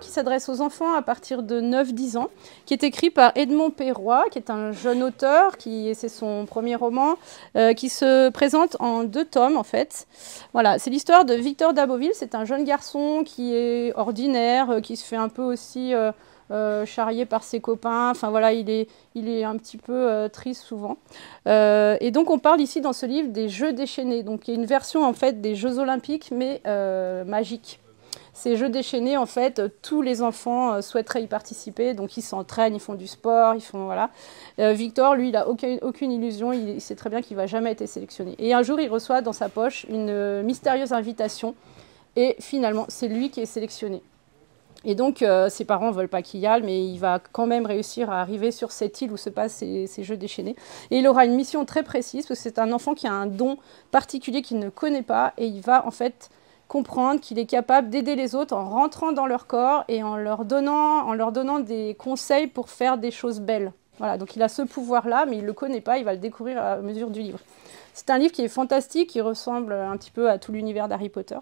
qui s'adresse aux enfants à partir de 9-10 ans, qui est écrit par Edmond Perrois, qui est un jeune auteur, c'est son premier roman, qui se présente en 2 tomes en fait. Voilà, c'est l'histoire de Victor d'Aboville, c'est un jeune garçon qui est ordinaire, qui se fait un peu aussi charrié par ses copains, enfin voilà, il est un petit peu triste souvent. Et donc on parle ici dans ce livre des Jeux déchaînés, donc il y a une version en fait des Jeux olympiques mais magique. Ces Jeux déchaînés, en fait, tous les enfants souhaiteraient y participer, donc ils s'entraînent, ils font du sport, ils font voilà. Victor, lui, il n'a aucune illusion, il sait très bien qu'il ne va jamais être sélectionné. Et un jour, il reçoit dans sa poche une mystérieuse invitation, et finalement, c'est lui qui est sélectionné. Et donc, ses parents ne veulent pas qu'il y aille, mais il va quand même réussir à arriver sur cette île où se passent ces Jeux déchaînés. Et il aura une mission très précise, parce que c'est un enfant qui a un don particulier qu'il ne connaît pas, et il va en fait comprendre qu'il est capable d'aider les autres en rentrant dans leur corps et en leur donnant des conseils pour faire des choses belles. Voilà, donc il a ce pouvoir-là, mais il ne le connaît pas, il va le découvrir à mesure du livre. C'est un livre qui est fantastique, qui ressemble un petit peu à tout l'univers d'Harry Potter.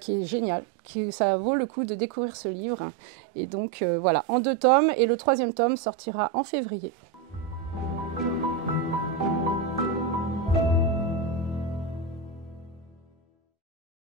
Qui est génial, ça vaut le coup de découvrir ce livre. Et donc voilà, en 2 tomes, et le 3e tome sortira en février.